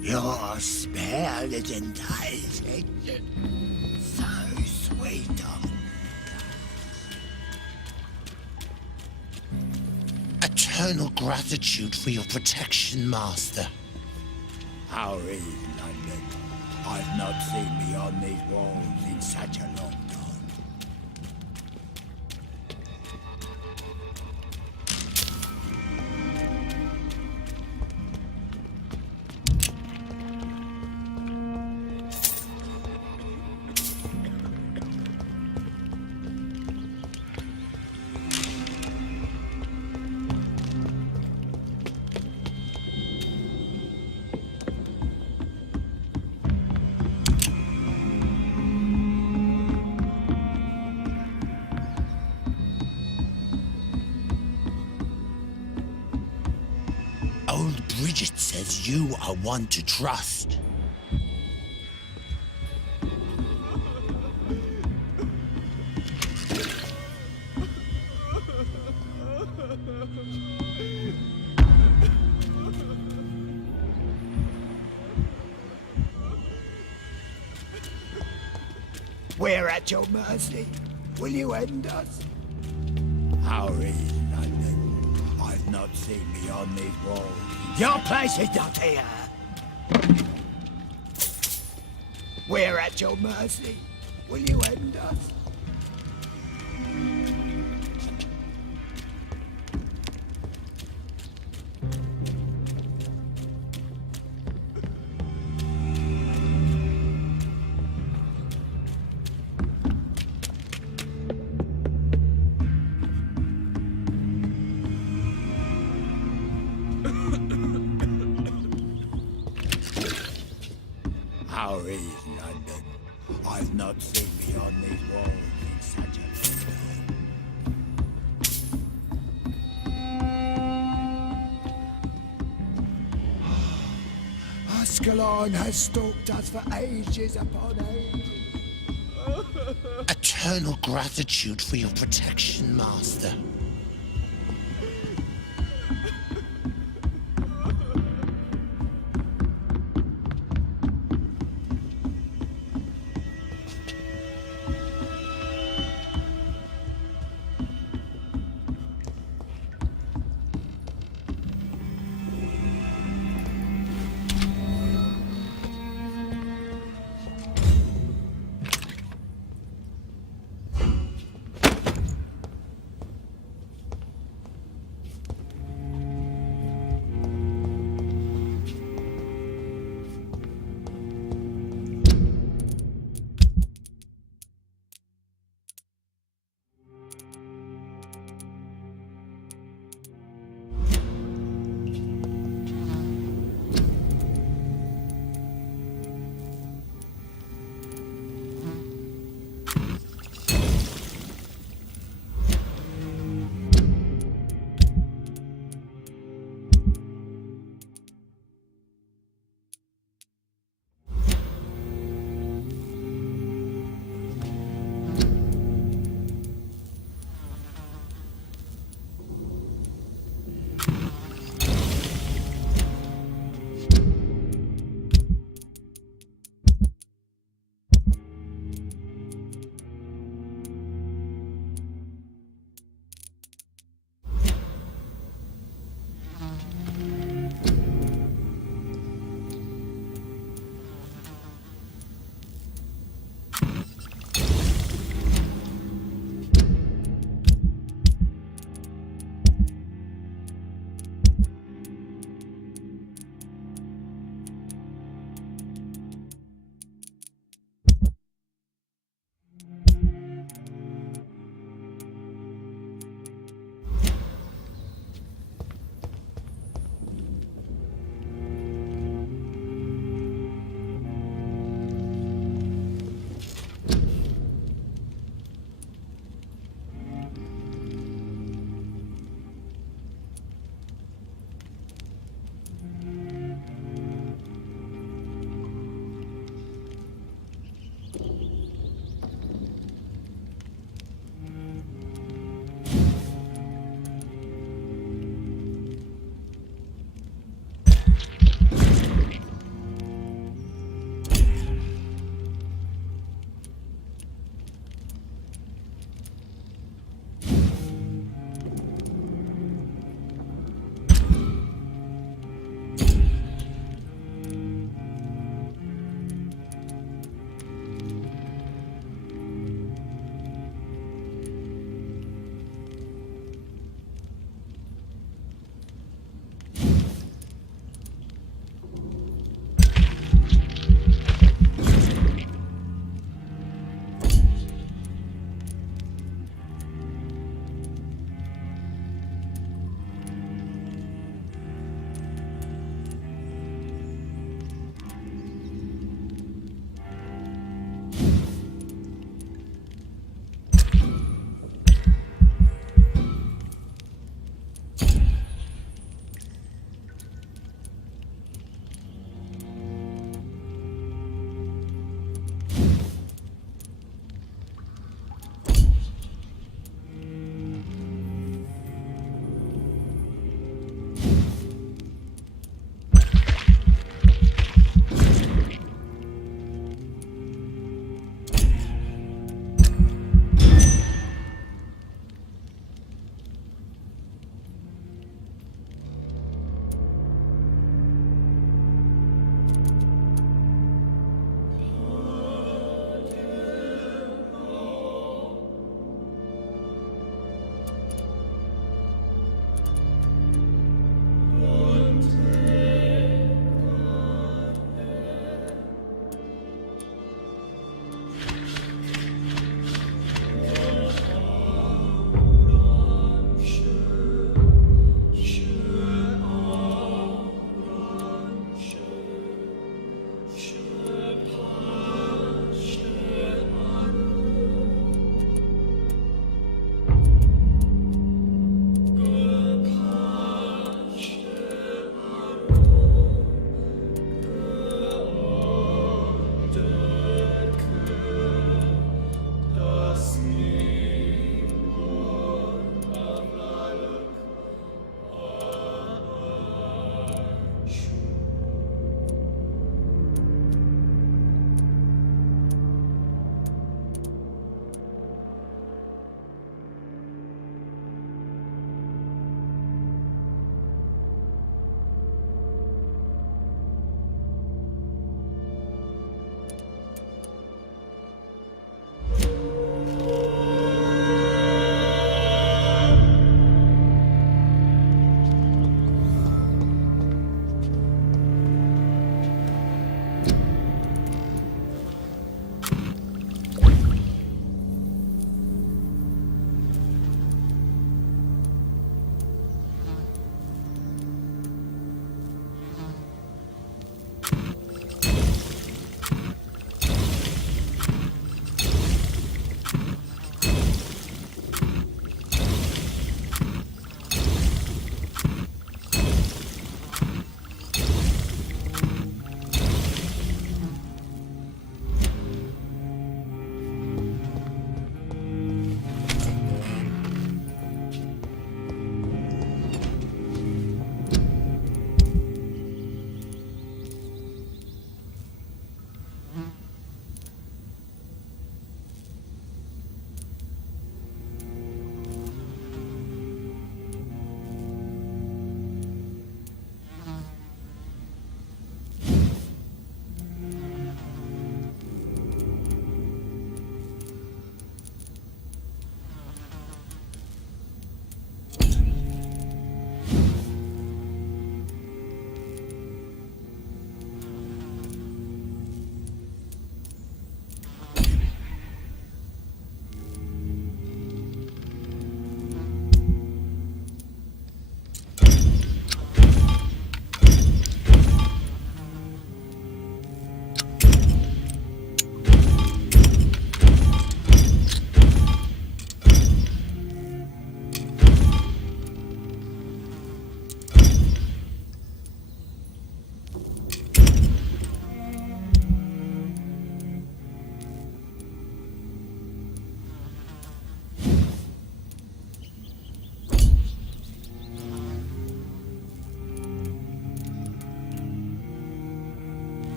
Your spell is enticing. So sweet of Eternal gratitude for your protection, Master. How is London? I've not seen beyond these walls in such a long time. Old Bridget says you are one to trust. We're at your mercy. Will you end us? How is London? I've not seen beyond these walls. Your place is not here. We're at your mercy. Will you end us? How is London? I've not seen beyond these walls in such a long time. Ascalon has stalked us for ages upon ages. Eternal gratitude for your protection, Master.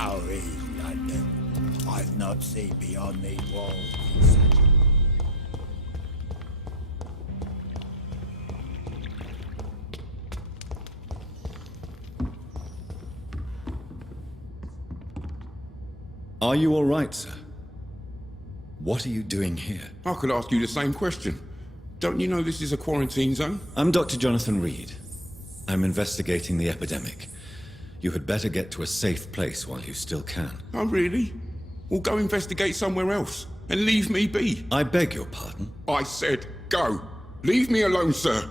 How is London? I've not seen beyond these walls in such... Are you all right, sir? What are you doing here? I could ask you the same question. Don't you know this is a quarantine zone? I'm Dr. Jonathan Reid. I'm investigating the epidemic. You had better get to a safe place while you still can. Oh, really? Well, go investigate somewhere else and leave me be. I beg your pardon? I said go. Leave me alone, sir.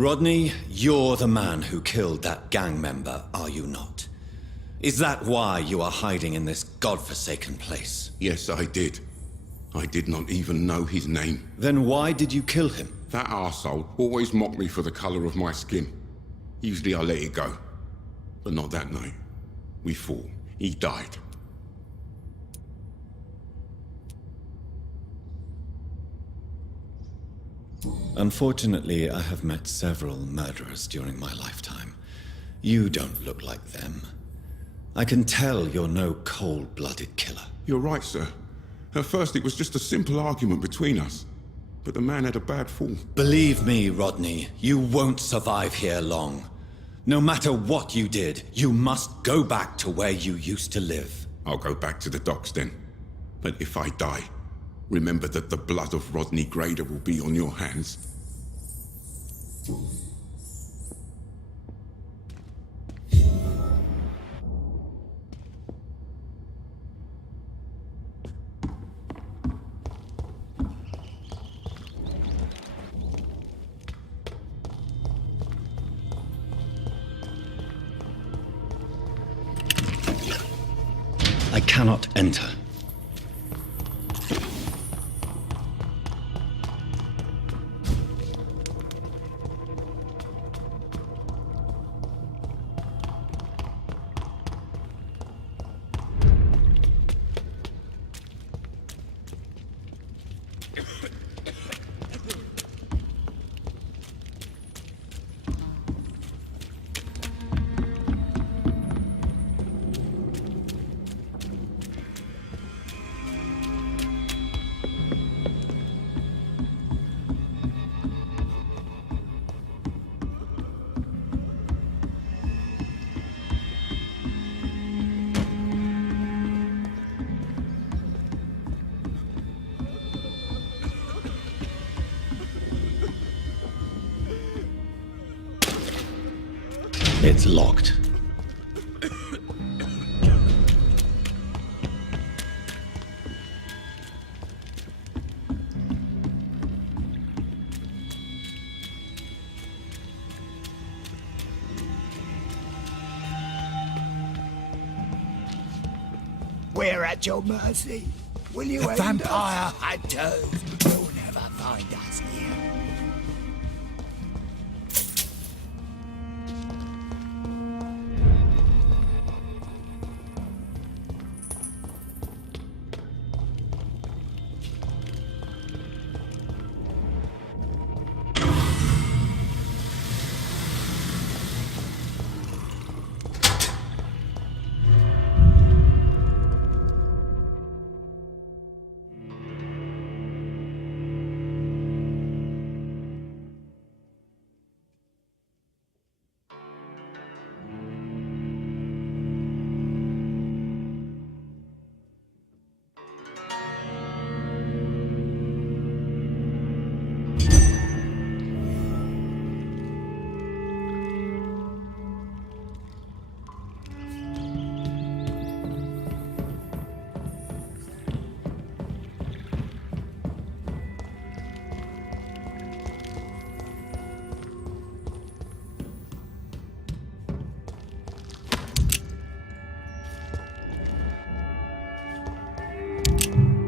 Rodney, you're the man who killed that gang member, are you not? Is that why you are hiding in this godforsaken place? Yes, I did. I did not even know his name. Then why did you kill him? That arsehole always mocked me for the colour of my skin. Usually I let it go. But not that night. We fought. He died. Unfortunately, I have met several murderers during my lifetime. You don't look like them. I can tell you're no cold-blooded killer. You're right, sir. At first it was just a simple argument between us. But the man had a bad fall. Believe me, Rodney, you won't survive here long. No matter what you did, you must go back to where you used to live. I'll go back to the docks then. But if I die, remember that the blood of Rodney Grader will be on your hands. I cannot enter. It's locked. We're at your mercy. Will you The end vampire us? Hunters will never find us here.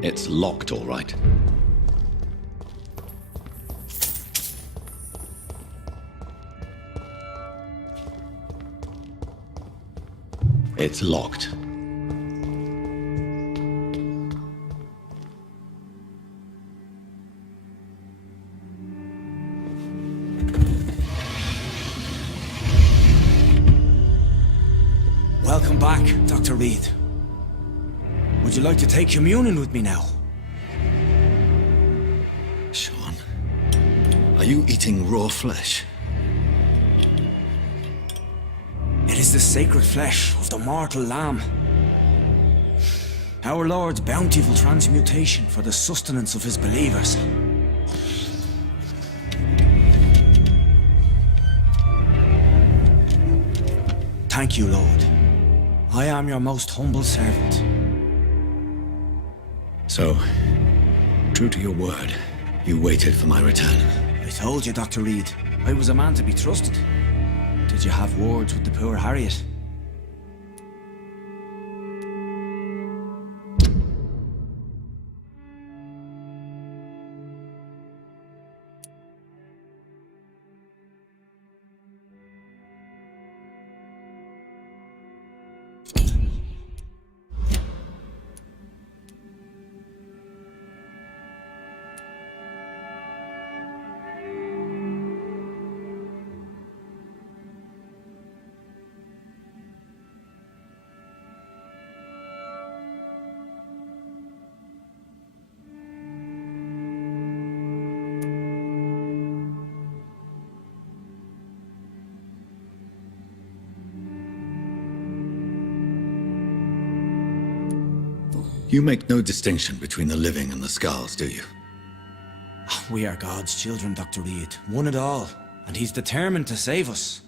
It's locked, all right. It's locked. Welcome back, Dr. Reid. Would you like to take communion with me now? Sean, are you eating raw flesh? It is the sacred flesh of the mortal lamb. Our Lord's bountiful transmutation for the sustenance of his believers. Thank you, Lord. I am your most humble servant. So, true to your word, you waited for my return. I told you, Dr. Reid, I was a man to be trusted. Did you have words with the poor Harriet? You make no distinction between the living and the skulls, do you? We are God's children, Dr. Reid, one and all, and he's determined to save us.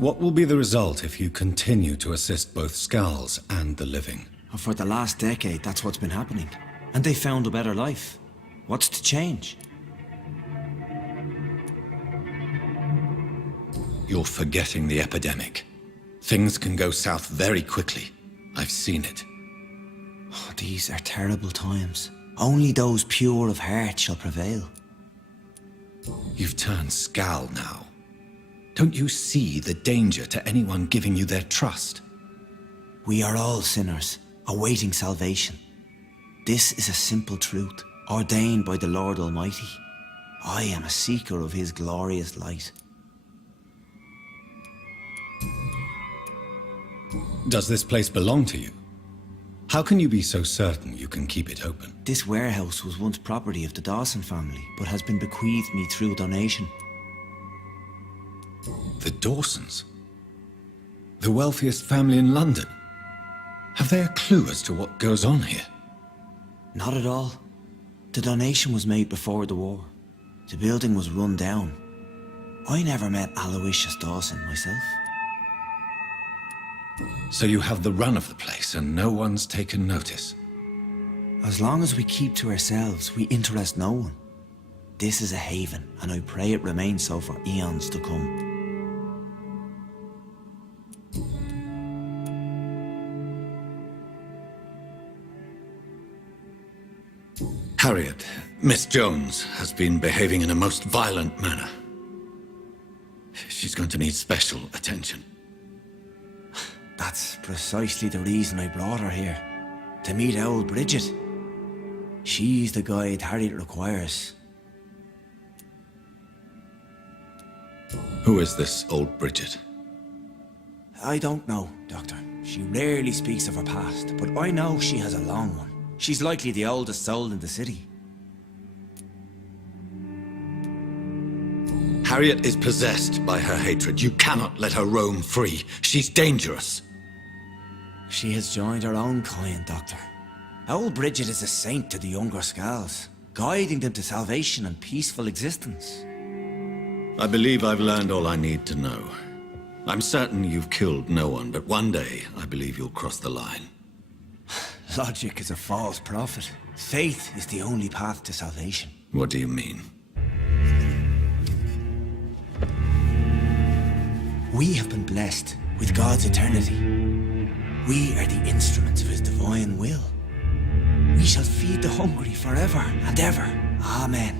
What will be the result if you continue to assist both skulls and the living? For the last decade, that's what's been happening. And they found a better life. What's to change? You're forgetting the epidemic. Things can go south very quickly. I've seen it. Oh, these are terrible times. Only those pure of heart shall prevail. You've turned Skal now. Don't you see the danger to anyone giving you their trust? We are all sinners, awaiting salvation. This is a simple truth, ordained by the Lord Almighty. I am a seeker of his glorious light. Does this place belong to you? How can you be so certain you can keep it open? This warehouse was once property of the Dawson family, but has been bequeathed me through donation. The Dawsons? The wealthiest family in London? Have they a clue as to what goes on here? Not at all. The donation was made before the war. The building was run down. I never met Aloysius Dawson myself. So you have the run of the place and no one's taken notice? As long as we keep to ourselves, we interest no one. This is a haven, and I pray it remains so for eons to come. Harriet, Miss Jones, has been behaving in a most violent manner. She's going to need special attention. That's precisely the reason I brought her here. To meet old Bridget. She's the guide Harriet requires. Who is this old Bridget? I don't know, Doctor. She rarely speaks of her past, but I know she has a long one. She's likely the oldest soul in the city. Harriet is possessed by her hatred. You cannot let her roam free. She's dangerous. She has joined her own kind, Doctor. Old Bridget is a saint to the younger Skals, guiding them to salvation and peaceful existence. I believe I've learned all I need to know. I'm certain you've killed no one, but one day I believe you'll cross the line. Logic is a false prophet. Faith is the only path to salvation. What do you mean? We have been blessed with God's eternity. We are the instruments of his divine will. We shall feed the hungry forever and ever. Amen.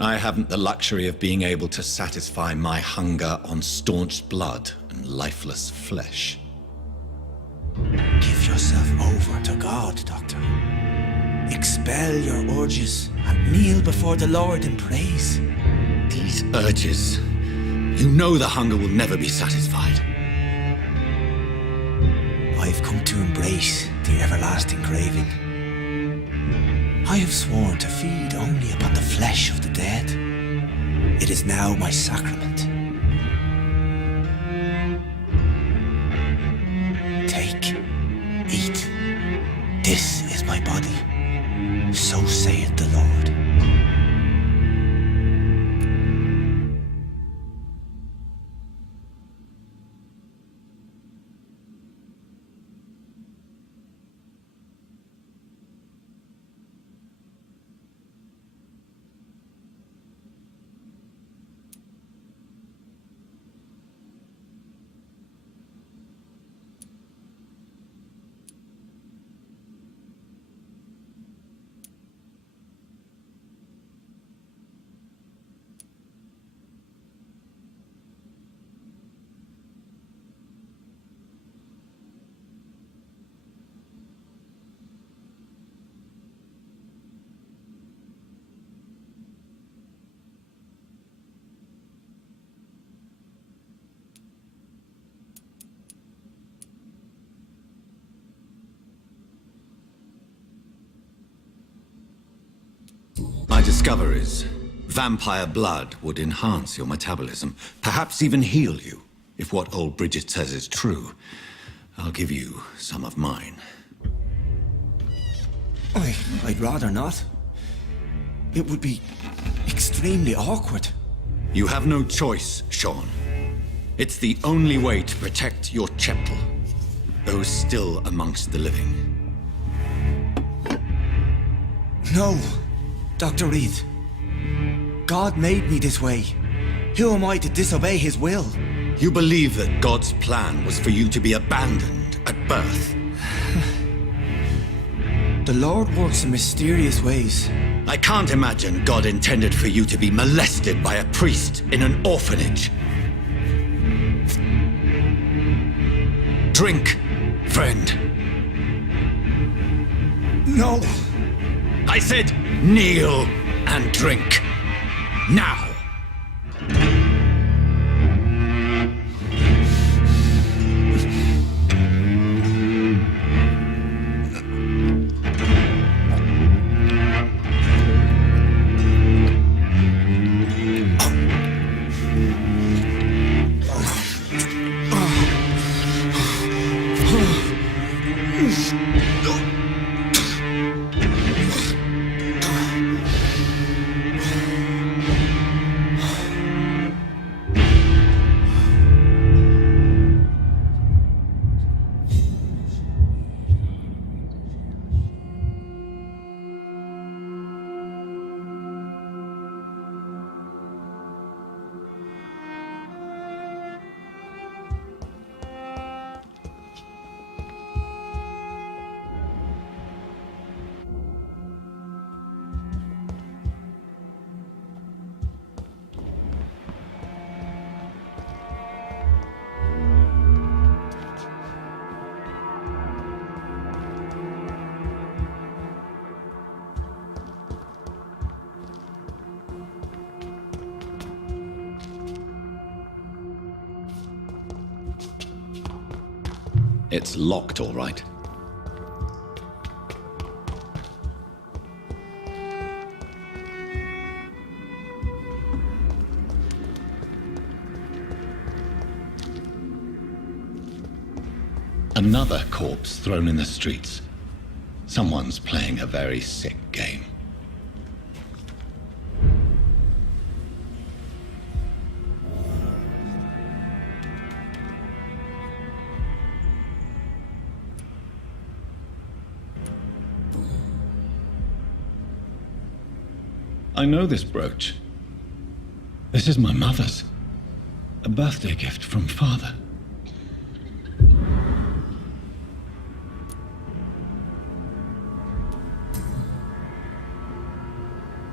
I haven't the luxury of being able to satisfy my hunger on staunched blood and lifeless flesh. Give yourself over to God, Doctor. Expel your urges and kneel before the Lord in praise. These urges. You know the hunger will never be satisfied. I've come to embrace the everlasting craving. I have sworn to feed only upon the flesh of the dead. It is now my sacrament. Take, eat. This is my body. So saith the Lord. My discoveries. Vampire blood would enhance your metabolism, perhaps even heal you. If what old Bridget says is true, I'll give you some of mine. I'd rather not. It would be extremely awkward. You have no choice, Sean. It's the only way to protect your cheptel, those still amongst the living. No, Dr. Reid. God made me this way. Who am I to disobey his will? You believe that God's plan was for you to be abandoned at birth. The Lord works in mysterious ways. I can't imagine God intended for you to be molested by a priest in an orphanage. Drink, friend. No! I said kneel and drink. Now! It's locked, all right. Another corpse thrown in the streets. Someone's playing a very sick game. I know this brooch. This is my mother's. A birthday gift from father.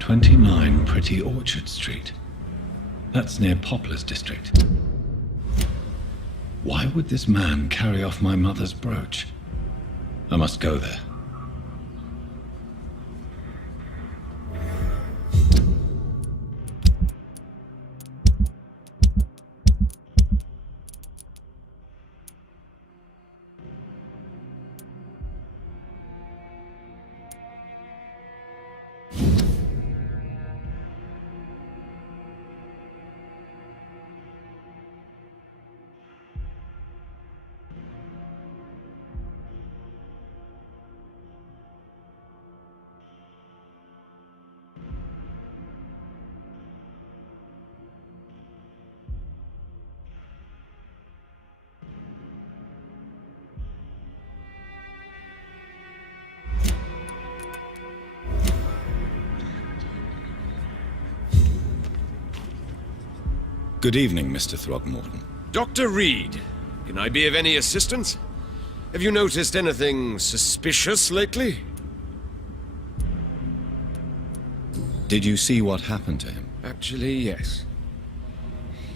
29 Pretty Orchard Street. That's near Poplar's district. Why would this man carry off my mother's brooch? I must go there. Good evening, Mr. Throgmorton. Dr. Reid, can I be of any assistance? Have you noticed anything suspicious lately? Did you see what happened to him? Actually, yes.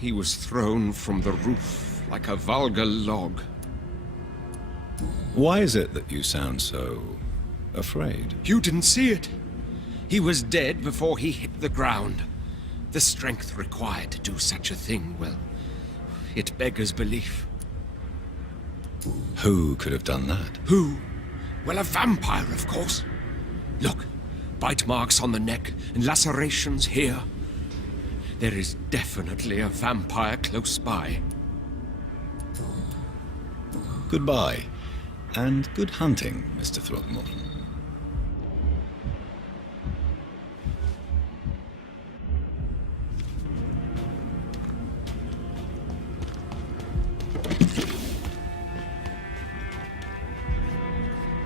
He was thrown from the roof like a vulgar log. Why is it that you sound so afraid? You didn't see it. He was dead before he hit the ground. The strength required to do such a thing, well, it beggars belief. Who could have done that? Who? Well, a vampire, of course. Look, bite marks on the neck and lacerations here. There is definitely a vampire close by. Goodbye, and good hunting, Mr. Throgmorton.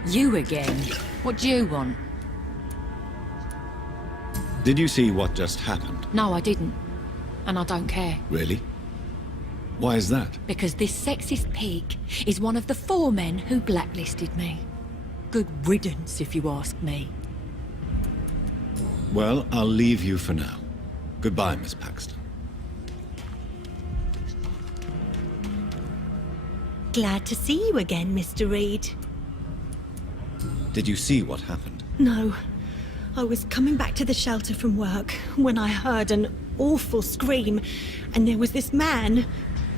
You again? What do you want? Did you see what just happened? No, I didn't. And I don't care. Really? Why is that? Because this sexist pig is one of the 4 men who blacklisted me. Good riddance, if you ask me. Well, I'll leave you for now. Goodbye, Miss Paxton. Glad to see you again, Mr. Reid. Did you see what happened? No. I was coming back to the shelter from work when I heard an awful scream, and there was this man,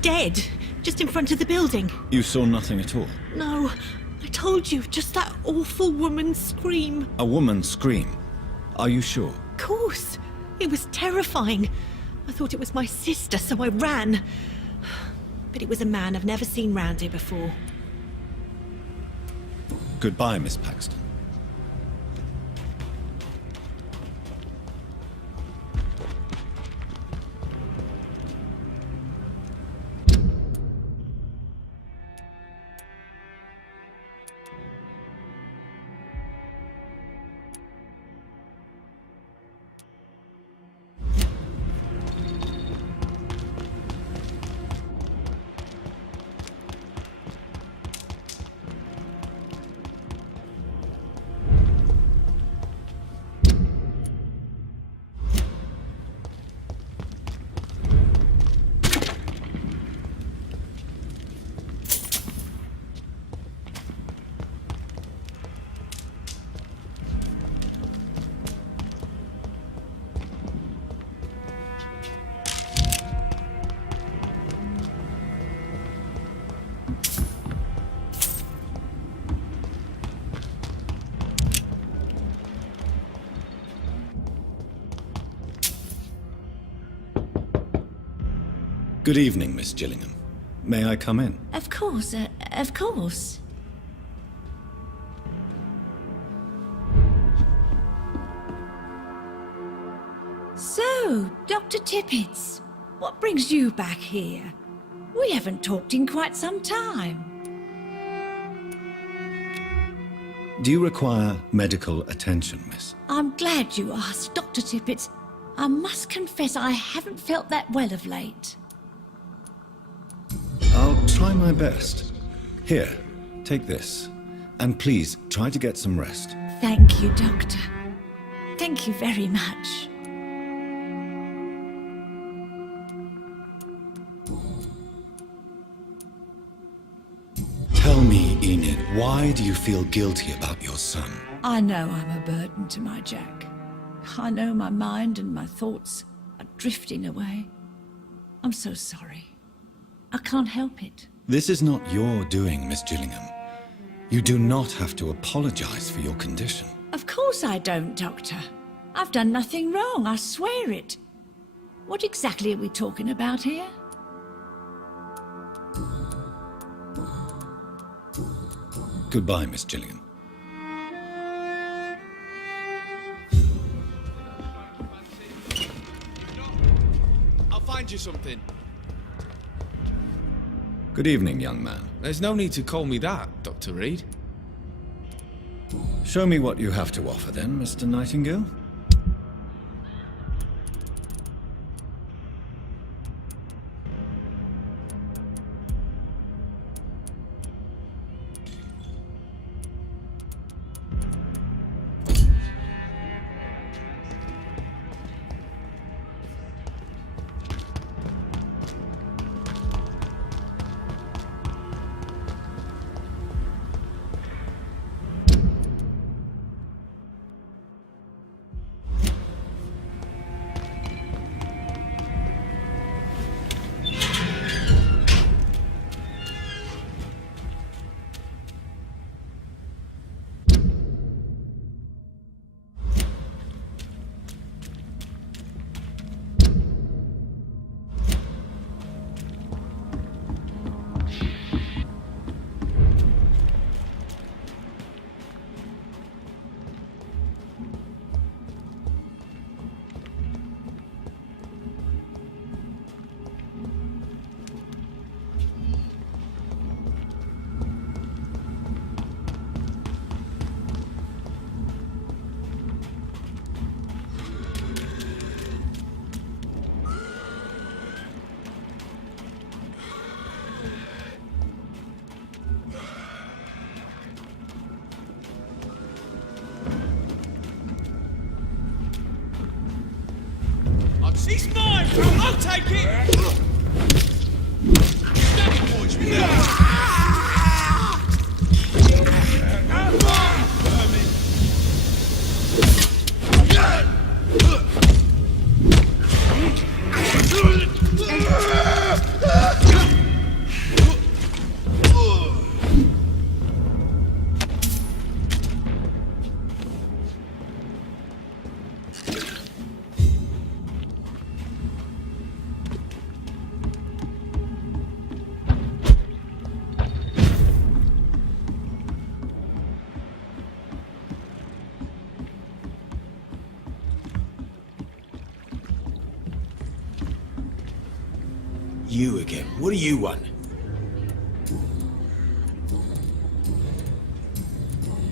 dead, just in front of the building. You saw nothing at all? No. I told you, just that awful woman's scream. A woman scream? Are you sure? Of course. It was terrifying. I thought it was my sister, so I ran. But it was a man I've never seen round here before. Goodbye, Miss Paxton. Good evening, Miss Gillingham. May I come in? Of course, of course. So, Dr. Tippets, what brings you back here? We haven't talked in quite some time. Do you require medical attention, miss? I'm glad you asked, Dr. Tippets. I must confess I haven't felt that well of late. I'll try my best. Here, take this. And please, try to get some rest. Thank you, Doctor. Thank you very much. Tell me, Enid, why do you feel guilty about your son? I know I'm a burden to my Jack. I know my mind and my thoughts are drifting away. I'm so sorry. I can't help it. This is not your doing, Miss Gillingham. You do not have to apologize for your condition. Of course I don't, Doctor. I've done nothing wrong, I swear it. What exactly are we talking about here? Goodbye, Miss Gillingham. I'll find you something. Good evening, young man. There's no need to call me that, Dr. Reid. Show me what you have to offer then, Mr. Nightingale. He's mine! I'll take it! Snap it, boys! You again. What do you want?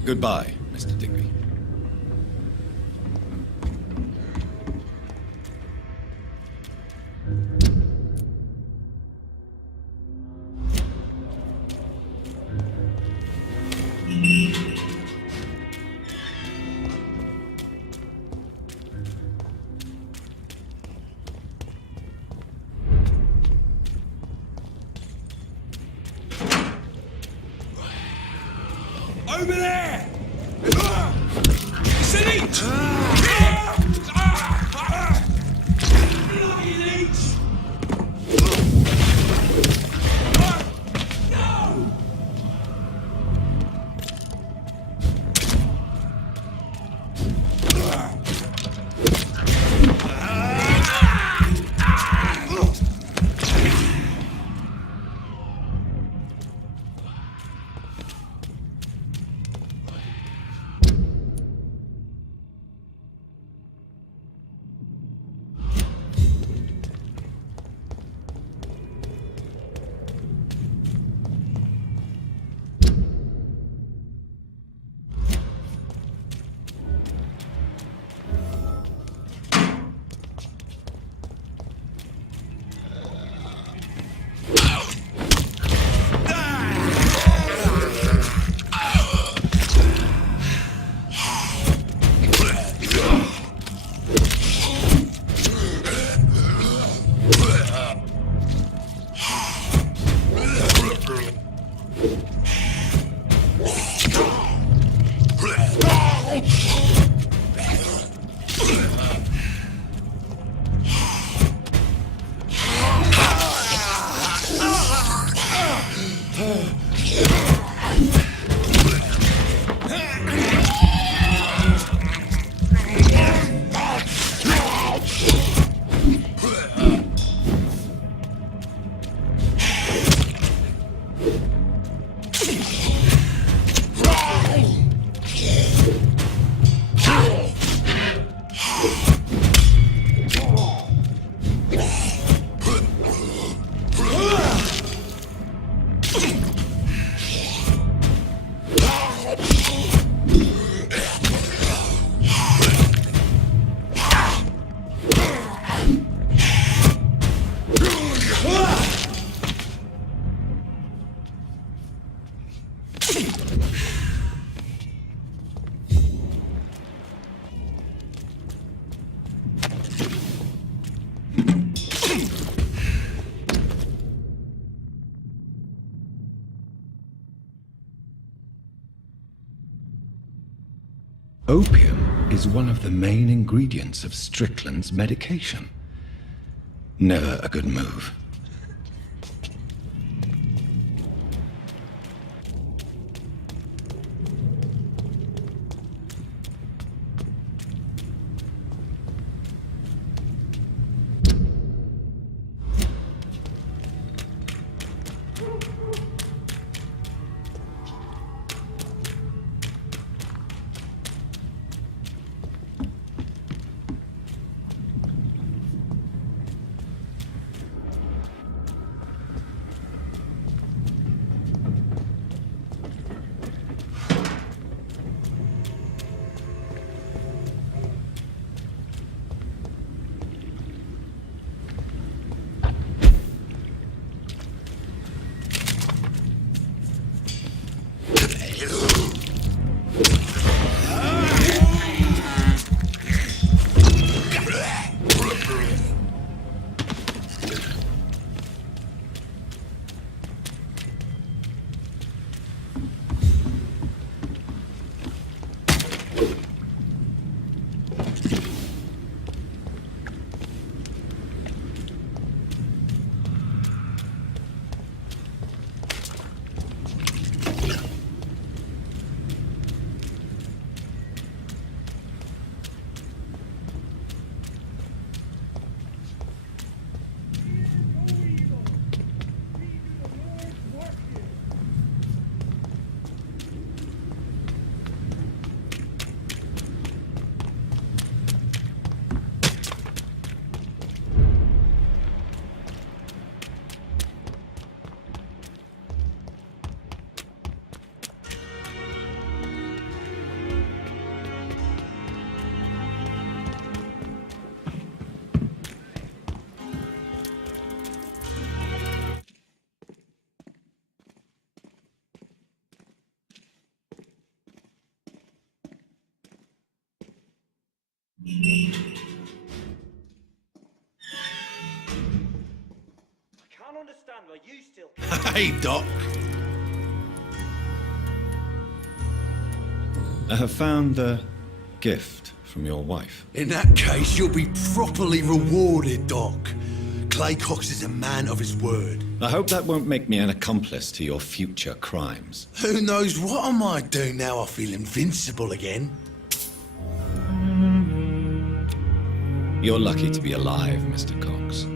Goodbye, Mr. Digby. Over there! It's an each! Bloody leech! No! is one of the main ingredients of Strickland's medication. Never a good move. Hey, Doc. I have found the gift from your wife. In that case, you'll be properly rewarded, Doc. Clay Cox is a man of his word. I hope that won't make me an accomplice to your future crimes. Who knows what I might do now I feel invincible again? You're lucky to be alive, Mr. Cox.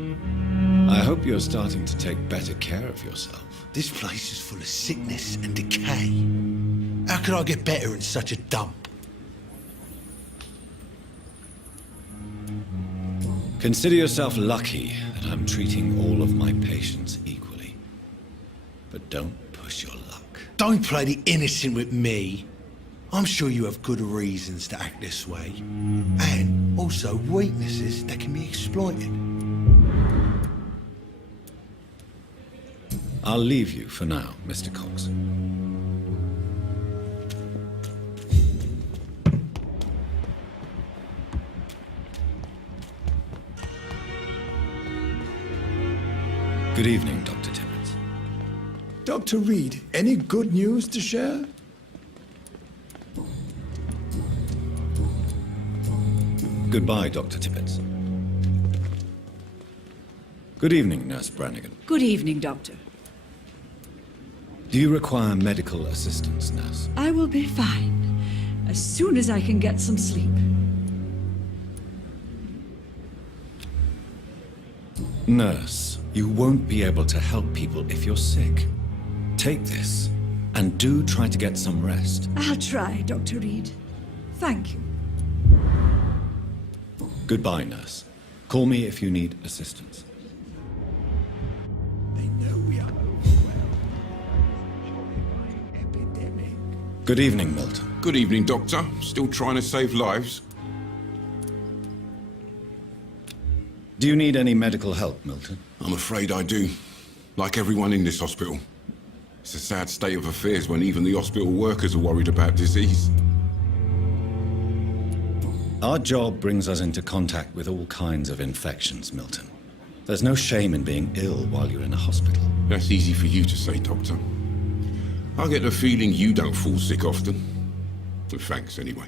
I hope you're starting to take better care of yourself. This place is full of sickness and decay. How could I get better in such a dump? Consider yourself lucky that I'm treating all of my patients equally. But don't push your luck. Don't play the innocent with me. I'm sure you have good reasons to act this way. And also weaknesses that can be exploited. I'll leave you for now, Mr. Cox. Good evening, Dr. Timmons. Dr. Reid, any good news to share? Goodbye, Dr. Timmons. Good evening, Nurse Brannigan. Good evening, Doctor. Do you require medical assistance, Nurse? I will be fine as soon as I can get some sleep. Nurse, you won't be able to help people if you're sick. Take this, and do try to get some rest. I'll try, Dr. Reid. Thank you. Goodbye, Nurse. Call me if you need assistance. They know we are overwhelmed by an epidemic. Good evening, Milton. Good evening, Doctor. Still trying to save lives? Do you need any medical help, Milton? I'm afraid I do. Like everyone in this hospital. It's a sad state of affairs when even the hospital workers are worried about disease. Our job brings us into contact with all kinds of infections, Milton. There's no shame in being ill while you're in a hospital. That's easy for you to say, Doctor. I get the feeling you don't fall sick often. But thanks, anyway.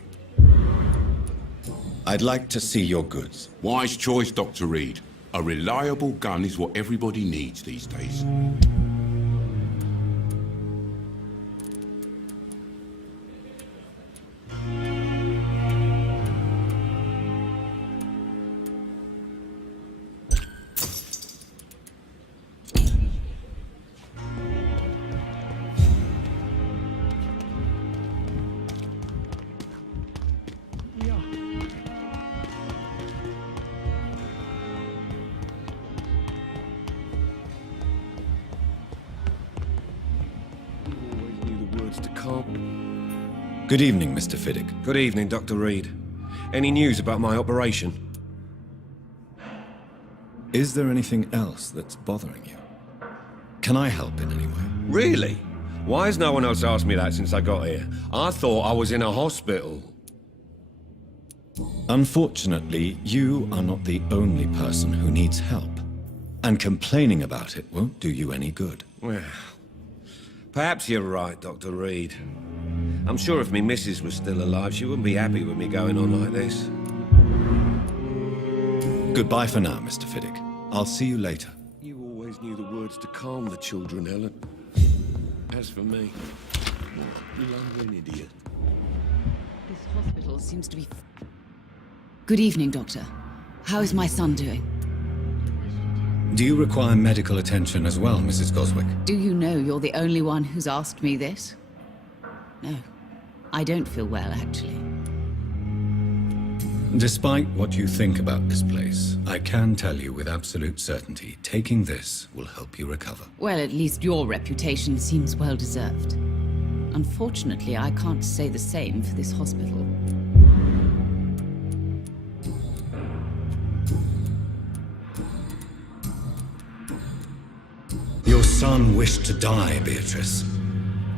I'd like to see your goods. Wise choice, Dr. Reid. A reliable gun is what everybody needs these days. Good evening, Mr. Fiddick. Good evening, Dr. Reid. Any news about my operation? Is there anything else that's bothering you? Can I help in any way? Really? Why has no one else asked me that since I got here? I thought I was in a hospital. Unfortunately, you are not the only person who needs help. And complaining about it won't do you any good. Well, perhaps you're right, Dr. Reid. I'm sure if me missus was still alive, she wouldn't be happy with me going on like this. Goodbye for now, Mr. Fiddick. I'll see you later. You always knew the words to calm the children, Ellen. As for me, you're an idiot. This hospital seems to be... Good evening, Doctor. How is my son doing? Do you require medical attention as well, Mrs. Goswick? Do you know you're the only one who's asked me this? No. I don't feel well, actually. Despite what you think about this place, I can tell you with absolute certainty, taking this will help you recover. Well, at least your reputation seems well deserved. Unfortunately, I can't say the same for this hospital. Your son wished to die, Beatrice.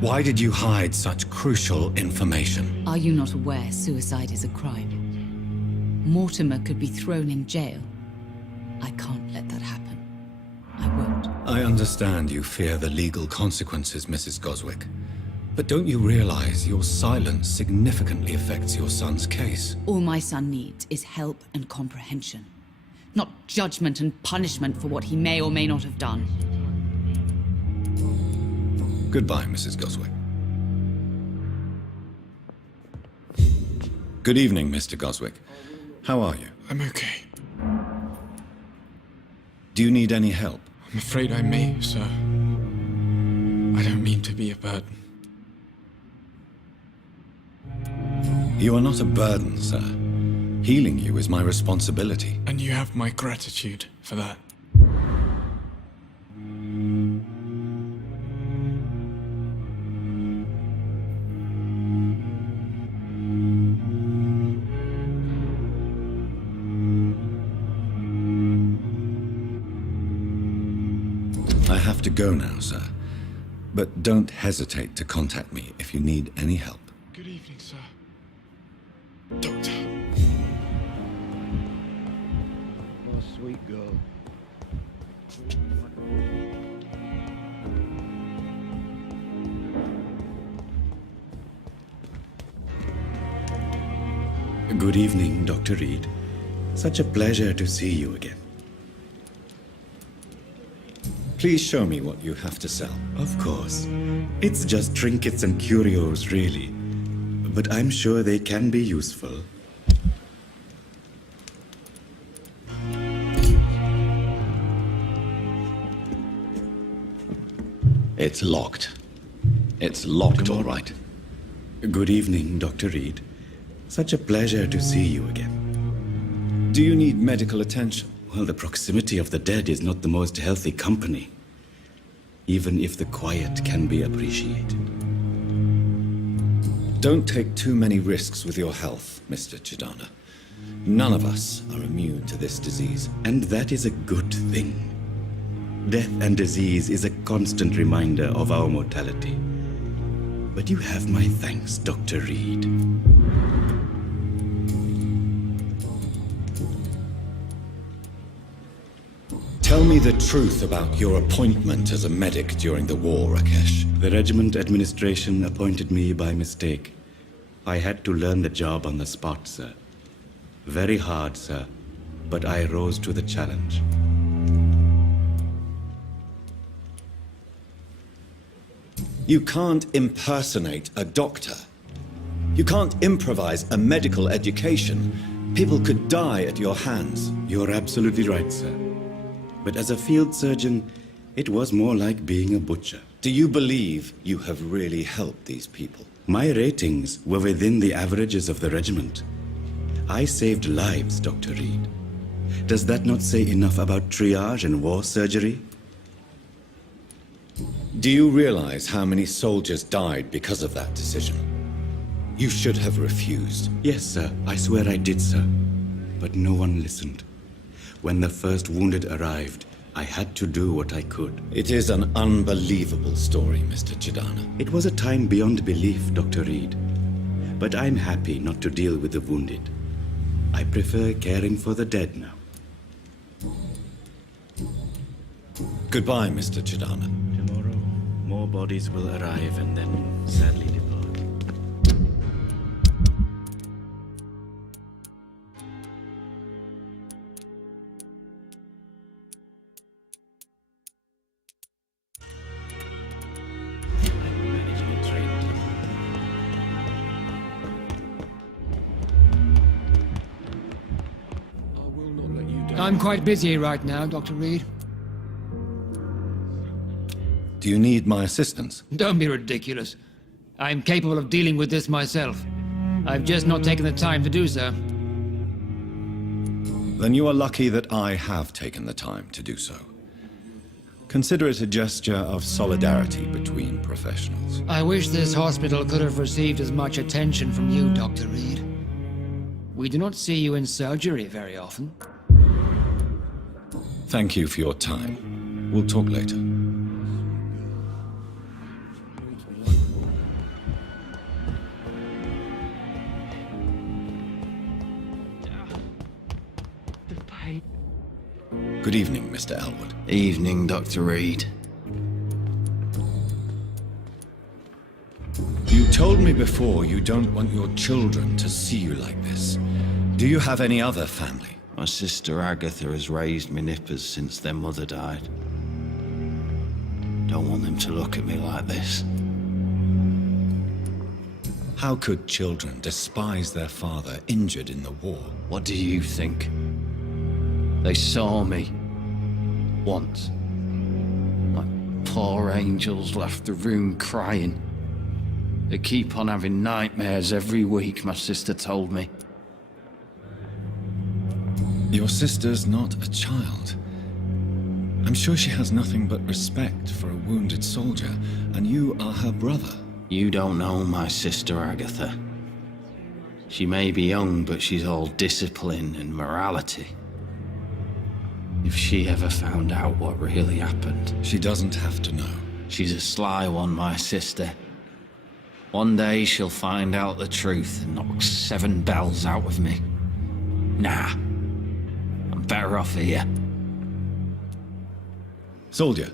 Why did you hide such crucial information? Are you not aware suicide is a crime? Mortimer could be thrown in jail. I can't let that happen. I won't. I understand you fear the legal consequences, Mrs. Goswick. But don't you realize your silence significantly affects your son's case? All my son needs is help and comprehension. Not judgment and punishment for what he may or may not have done. Goodbye, Mrs. Goswick. Good evening, Mr. Goswick. How are you? I'm okay. Do you need any help? I'm afraid I may, sir. I don't mean to be a burden. You are not a burden, sir. Healing you is my responsibility. And you have my gratitude for that. I have to go now, sir. But don't hesitate to contact me if you need any help. Good evening, sir. Doctor. Oh, sweet girl. Good evening, Dr. Reid. Such a pleasure to see you again. Please show me what you have to sell. Of course. It's just trinkets and curios, really. But I'm sure they can be useful. It's locked. It's locked, all right. Good evening, Dr. Reid. Such a pleasure to see you again. Do you need medical attention? Well, the proximity of the dead is not the most healthy company, even if the quiet can be appreciated. Don't take too many risks with your health, Mr. Chidana. None of us are immune to this disease. And that is a good thing. Death and disease is a constant reminder of our mortality. But you have my thanks, Dr. Reid. Tell me the truth about your appointment as a medic during the war, Rakesh. The regiment administration appointed me by mistake. I had to learn the job on the spot, sir. Very hard, sir, but I rose to the challenge. You can't impersonate a doctor. You can't improvise a medical education. People could die at your hands. You're absolutely right, sir. But as a field surgeon, it was more like being a butcher. Do you believe you have really helped these people? My ratings were within the averages of the regiment. I saved lives, Dr. Reid. Does that not say enough about triage and war surgery? Do you realize how many soldiers died because of that decision? You should have refused. Yes, sir. I swear I did, sir. But no one listened. When the first wounded arrived, I had to do what I could. It is an unbelievable story, Mr. Chidana. It was a time beyond belief, Dr. Reid. But I'm happy not to deal with the wounded. I prefer caring for the dead now. Goodbye, Mr. Chidana. Tomorrow, more bodies will arrive and then sadly depart. I'm quite busy right now, Dr. Reid. Do you need my assistance? Don't be ridiculous. I'm capable of dealing with this myself. I've just not taken the time to do so. Then you are lucky that I have taken the time to do so. Consider it a gesture of solidarity between professionals. I wish this hospital could have received as much attention from you, Dr. Reid. We do not see you in surgery very often. Thank you for your time. We'll talk later. Good evening, Mr. Elwood. Evening, Dr. Reid. You told me before you don't want your children to see you like this. Do you have any other family? My sister Agatha has raised me nippers since their mother died. Don't want them to look at me like this. How could children despise their father injured in the war? What do you think? They saw me. Once. My poor angels left the room crying. They keep on having nightmares every week, my sister told me. Your sister's not a child. I'm sure she has nothing but respect for a wounded soldier, and you are her brother. You don't know my sister Agatha. She may be young, but she's all discipline and morality. If she ever found out what really happened... She doesn't have to know. She's a sly one, my sister. One day she'll find out the truth and knock 7 bells out of me. Nah. I'm better off here. Soldier,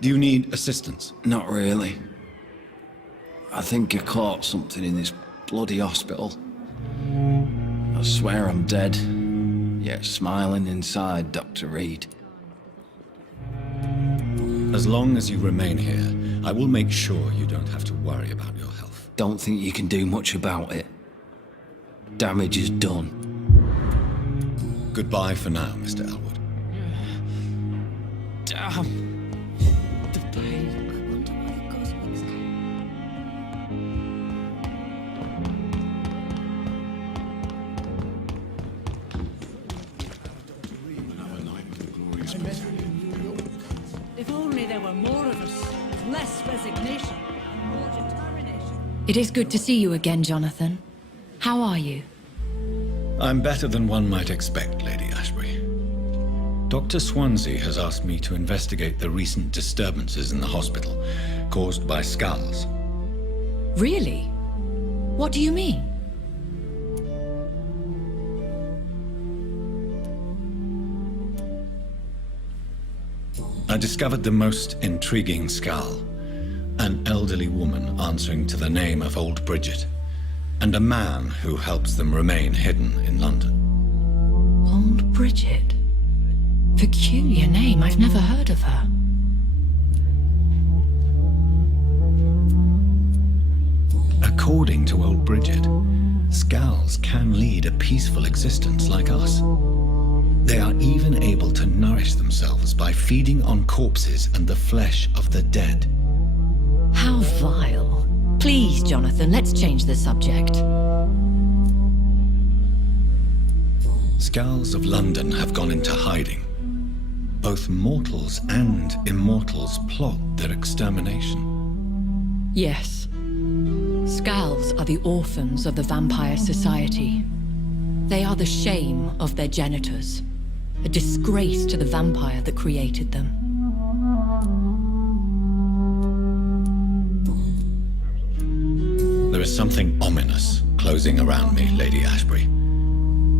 do you need assistance? Not really. I think I caught something in this bloody hospital. I swear I'm dead. Yet smiling inside, Dr. Reid. As long as you remain here, I will make sure you don't have to worry about your health. Don't think you can do much about it. Damage is done. Goodbye for now, Mr. Elwood. Damn. The pain. If only there were more of us, with less resignation and more determination. It is good to see you again, Jonathan. How are you? I'm better than one might expect, Lady Ashbury. Dr. Swansea has asked me to investigate the recent disturbances in the hospital, caused by skulls. Really? What do you mean? I discovered the most intriguing skull. An elderly woman answering to the name of Old Bridget, and a man who helps them remain hidden in London. Bridget. Peculiar name, I've never heard of her. According to old Bridget, Skulls can lead a peaceful existence like us. They are even able to nourish themselves by feeding on corpses and the flesh of the dead. How vile. Please, Jonathan, let's change the subject. Skulls of London have gone into hiding. Both mortals and immortals plot their extermination. Yes. Skulls are the orphans of the Vampire Society. They are the shame of their genitors, a disgrace to the vampire that created them. There is something ominous closing around me, Lady Ashbury.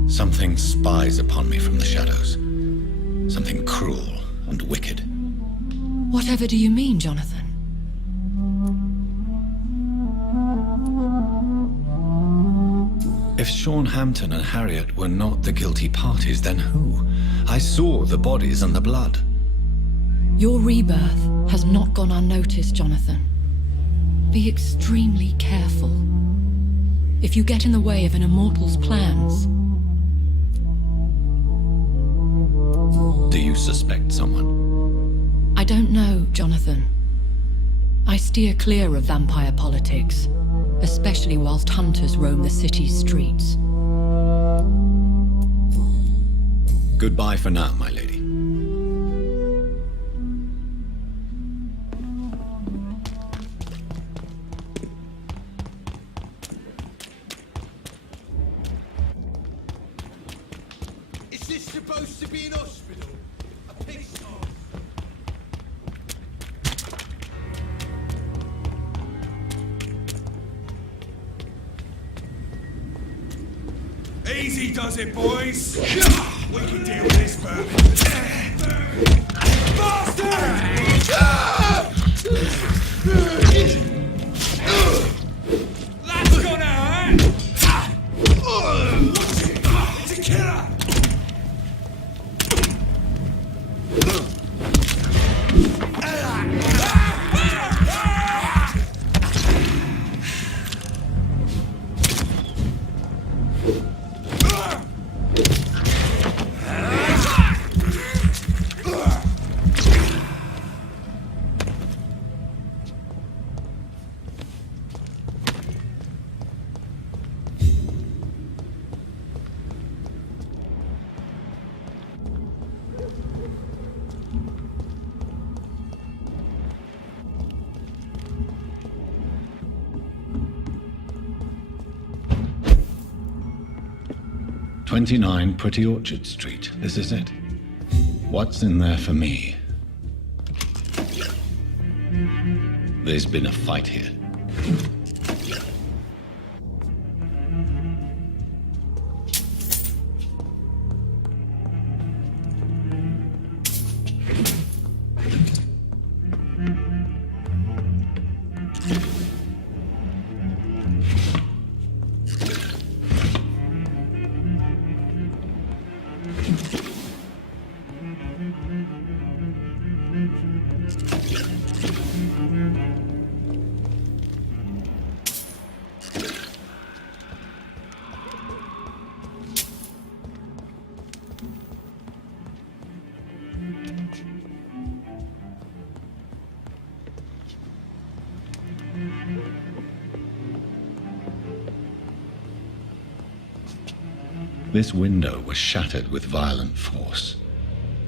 Something spies upon me from the shadows. Something cruel and wicked. Whatever do you mean, Jonathan? If Sean Hampton and Harriet were not the guilty parties, then who? I saw the bodies and the blood. Your rebirth has not gone unnoticed, Jonathan. Be extremely careful. If you get in the way of an immortal's plans... Do you suspect someone? I don't know, Jonathan. I steer clear of vampire politics, especially whilst hunters roam the city's streets. Goodbye for now, my lady. Is this supposed to be an hospital? A pigsty? Easy does it, boys. We can deal with this vermin. Bastard! That's gonna hurt! It's a killer! "29 Pretty Orchard Street. This is it. What's in there for me? There's been a fight here. This window was shattered with violent force.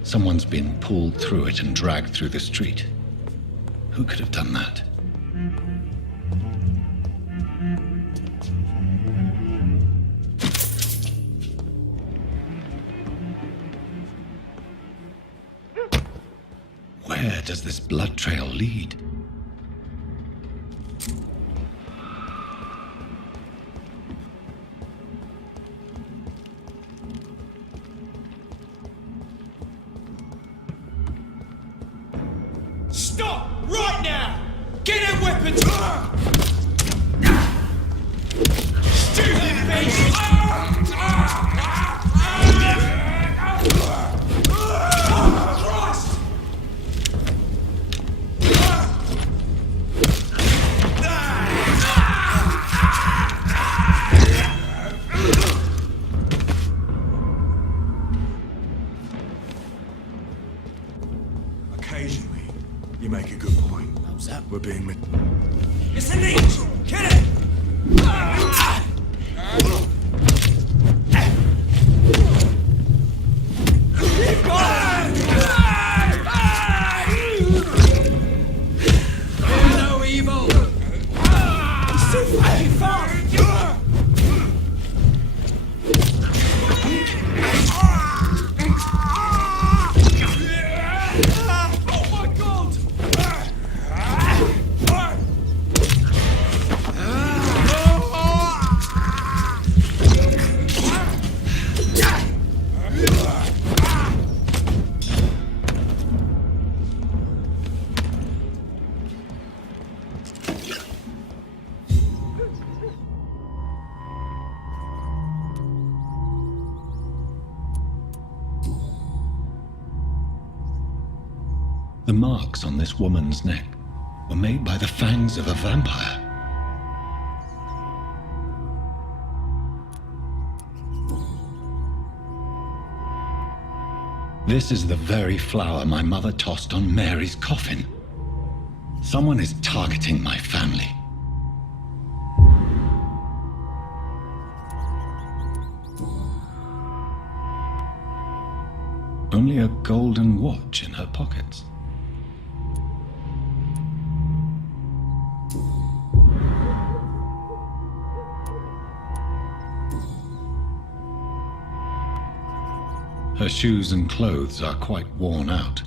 Someone's been pulled through it and dragged through the street. Who could have done that? Where does this blood trail lead? Stop! Right now! Get a weapon! Stupid bitch! Occasionally, you make a good point. How's that? We're being It's a leech! Kill it! Keep going! Fear no evil! It's too fucking fast! The marks on this woman's neck were made by the fangs of a vampire. This is the very flower my mother tossed on Mary's coffin. Someone is targeting my family. Only a golden watch in her pockets. Her shoes and clothes are quite worn out.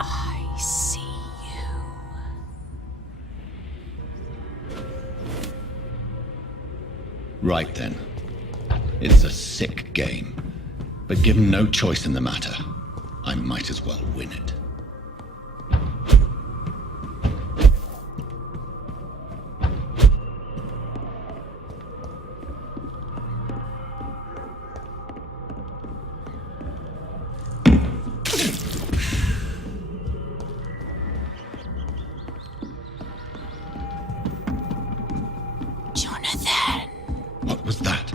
I see you. Right then. It's a sick game. But given no choice in the matter, I might as well win it. What was that?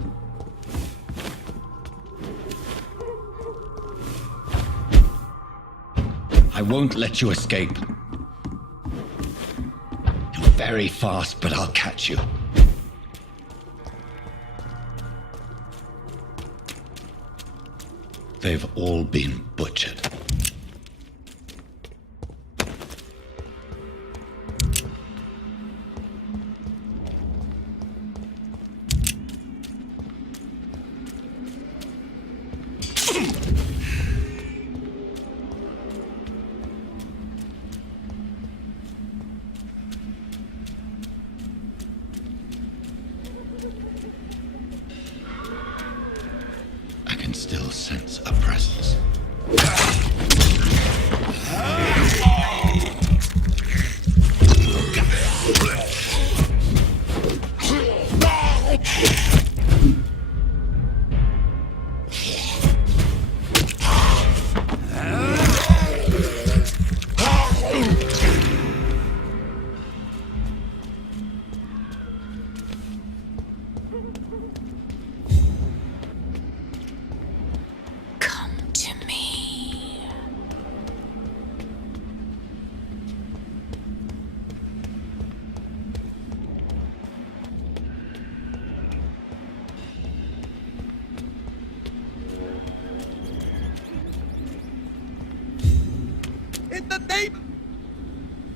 I won't let you escape. You're very fast, but I'll catch you. They've all been butchered. Still sense a presence.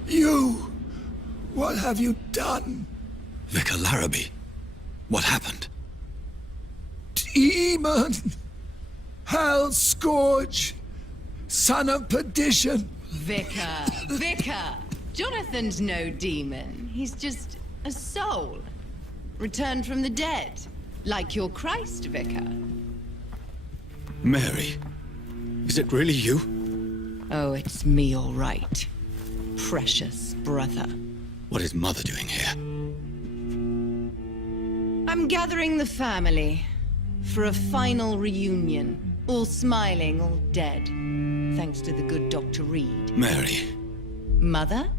You! What have you done? Vicar Larrabee, what happened? Demon! Hell scourge! Son of perdition! Vicar! Jonathan's no demon. He's just a soul. Returned from the dead. Like your Christ, Vicar. Mary, is it really you? Oh, it's me, all right. Precious brother. What is Mother doing here? I'm gathering the family for a final reunion. All smiling, all dead. Thanks to the good Dr. Reid. Mary. Mother,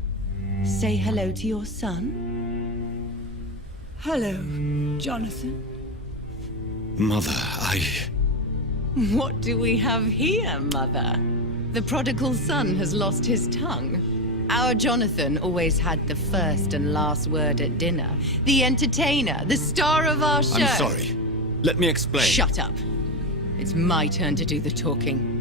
say hello to your son. Hello, Jonathan. Mother, What do we have here, Mother? The prodigal son has lost his tongue. Our Jonathan always had the first and last word at dinner. The entertainer, the star of our show. I'm sorry. Let me explain. Shut up. It's my turn to do the talking.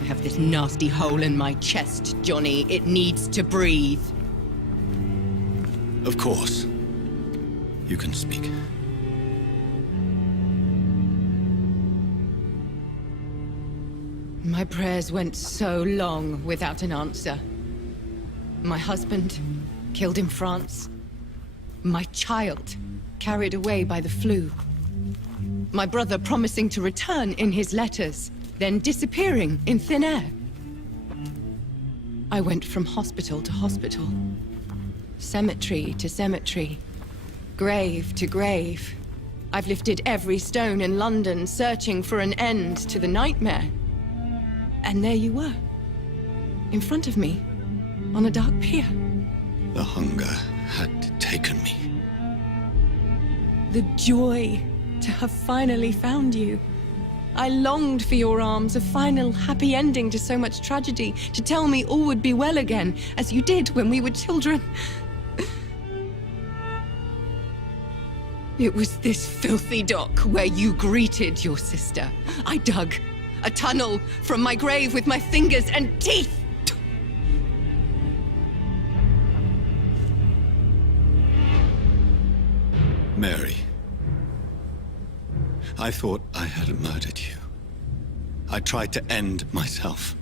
I have this nasty hole in my chest, Johnny. It needs to breathe. Of course. You can speak. My prayers went so long without an answer. My husband, killed in France. My child, carried away by the flu. My brother promising to return in his letters, then disappearing in thin air. I went from hospital to hospital, cemetery to cemetery, grave to grave. I've lifted every stone in London, searching for an end to the nightmare. And there you were, in front of me, on a dark pier. The hunger had taken me. The joy to have finally found you. I longed for your arms, a final happy ending to so much tragedy, to tell me all would be well again, as you did when we were children. It was this filthy dock where you greeted your sister. I dug a tunnel from my grave with my fingers and teeth. Mary, I thought I had murdered you. I tried to end myself.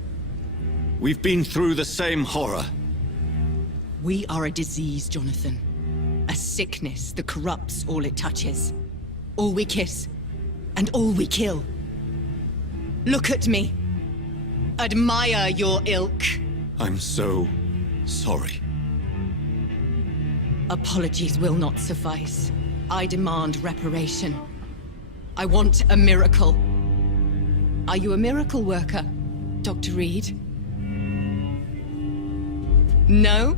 We've been through the same horror. We are a disease, Jonathan. A sickness that corrupts all it touches. All we kiss, and all we kill. Look at me. Admire your ilk. I'm so sorry. Apologies will not suffice. I demand reparation. I want a miracle. Are you a miracle worker, Dr. Reid? No?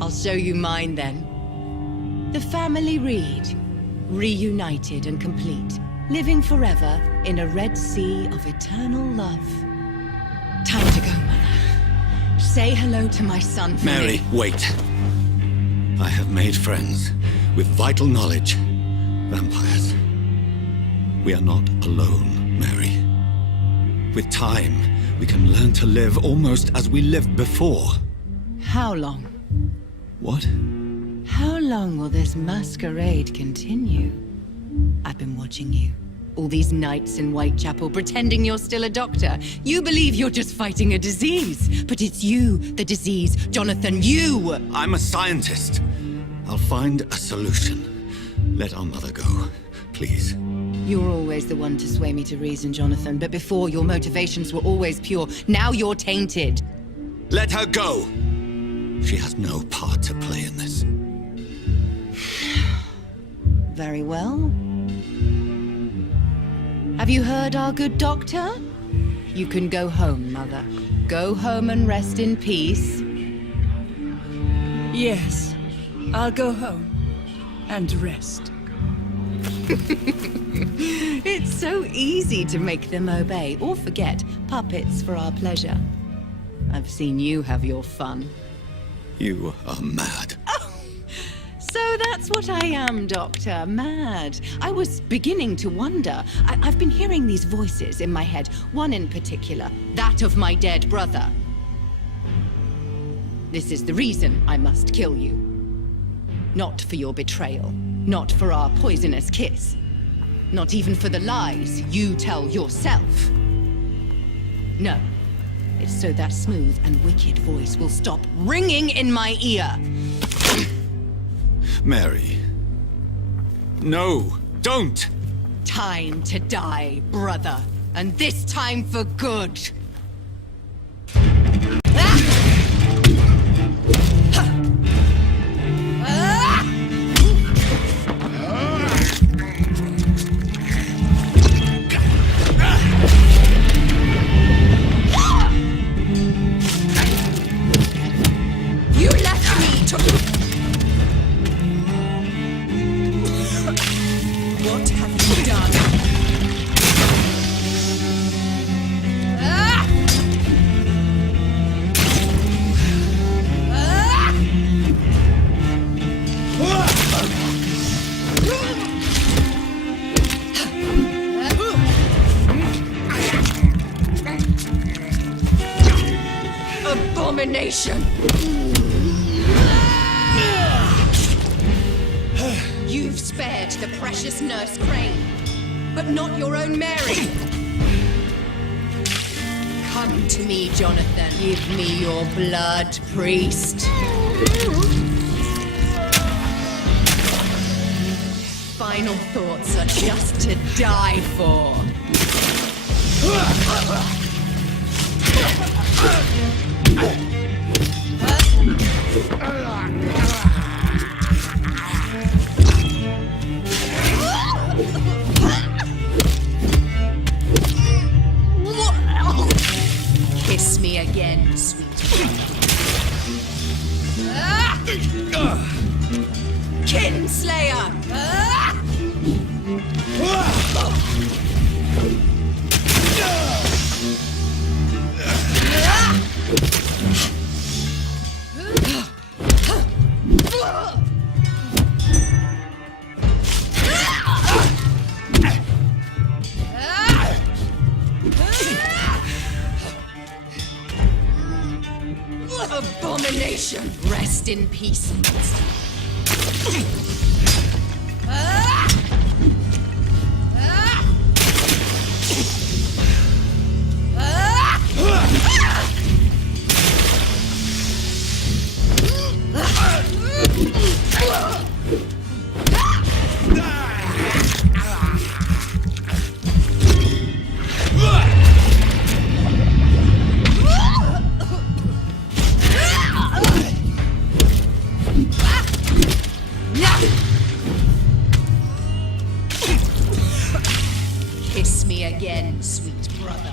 I'll show you mine then. The family Reid, reunited and complete, living forever in a red sea of eternal love. Time to go, Mother. Say hello to my son for Mary, me. wait. I have made friends with vital knowledge. Vampires. We are not alone, Mary. With time, we can learn to live almost as we lived before. How long? What? How long will this masquerade continue? I've been watching you. All these nights in Whitechapel, pretending you're still a doctor. You believe you're just fighting a disease. But it's you, the disease. Jonathan, you! I'm a scientist. I'll find a solution. Let our mother go, please. You're always the one to sway me to reason, Jonathan. But before, your motivations were always pure. Now you're tainted. Let her go! She has no part to play in this. Very well. Have you heard our good doctor? You can go home, Mother. Go home and rest in peace. Yes, I'll go home and rest. It's so easy to make them obey or forget. Puppets for our pleasure. I've seen you have your fun. You are mad. So that's what I am, Doctor. Mad. I was beginning to wonder. I've been hearing these voices in my head. One in particular, that of my dead brother. This is the reason I must kill you. Not for your betrayal. Not for our poisonous kiss. Not even for the lies you tell yourself. No. It's so that smooth and wicked voice will stop ringing in my ear. Mary. No, don't! Time to die, brother. And this time for good. You left me to... What have you done? abomination! You've spared the precious Nurse Crane, but not your own Mary. Come to me, Jonathan. Give me your blood, priest. Final thoughts are just to die for. Kiss me again, sweet brother. Kinslayer! Abomination! Rest in peace, monster. Kiss me again, sweet brother.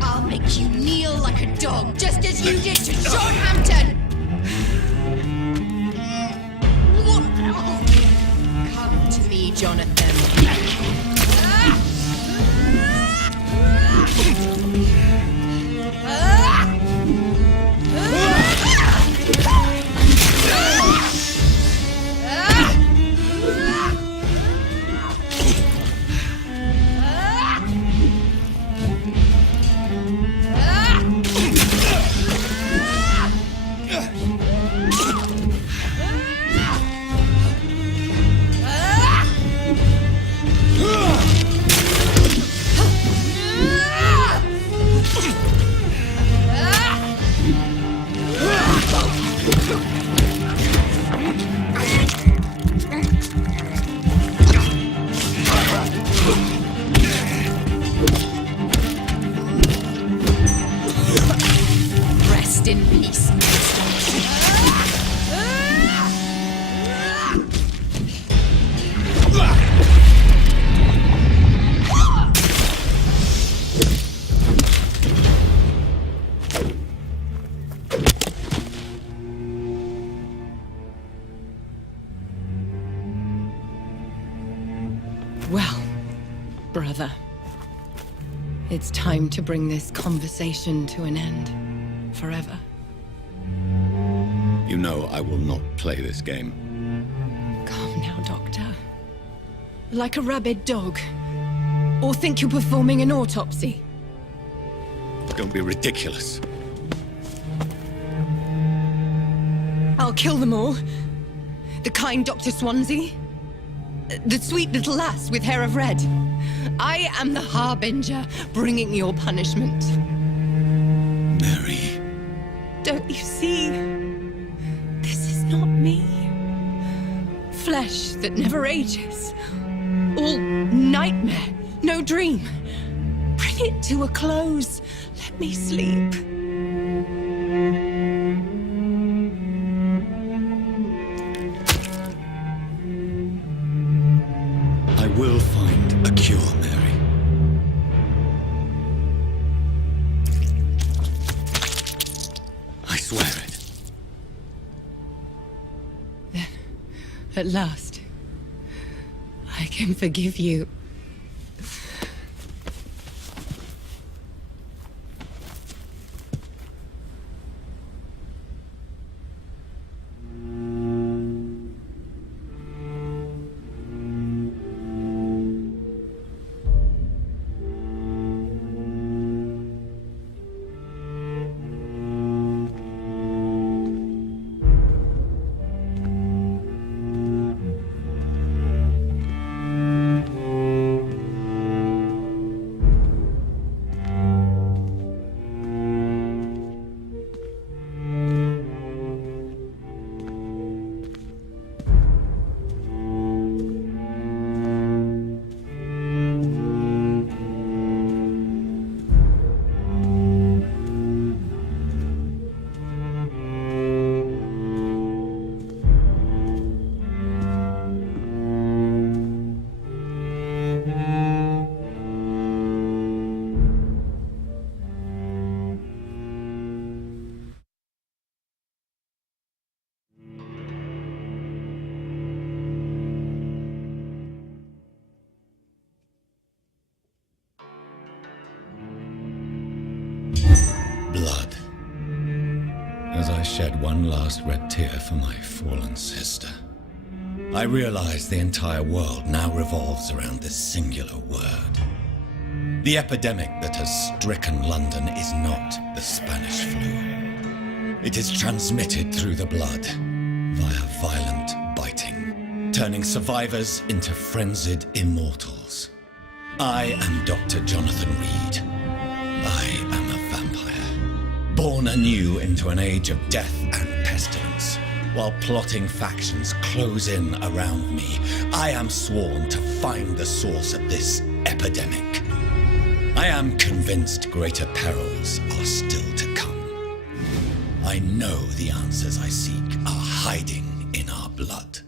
I'll make you kneel like a dog, just as you did to Shorthampton! Come to me, Jonathan. Rest in peace, Well, brother, it's time to bring this conversation to an end. Forever. You know I will not play this game. Calm now, Doctor. Like a rabid dog. Or think you're performing an autopsy. Don't be ridiculous. I'll kill them all. The kind Dr. Swansea. The sweet little lass with hair of red. I am the Harbinger, bringing your punishment. Mary. Don't you see? This is not me. Flesh that never ages. All nightmare, no dream. Bring it to a close. Let me sleep. I will find a cure, Mary. I swear it. Then, at last, I can forgive you. Blood. As I shed one last red tear for my fallen sister, I realize the entire world now revolves around this singular word. The epidemic that has stricken London is not the Spanish flu. It is transmitted through the blood via violent biting, turning survivors into frenzied immortals. I am Dr. Jonathan Reid. I am a vampire, born anew into an age of death and pestilence. While plotting factions close in around me, I am sworn to find the source of this epidemic. I am convinced greater perils are still to come. I know the answers I seek are hiding in our blood.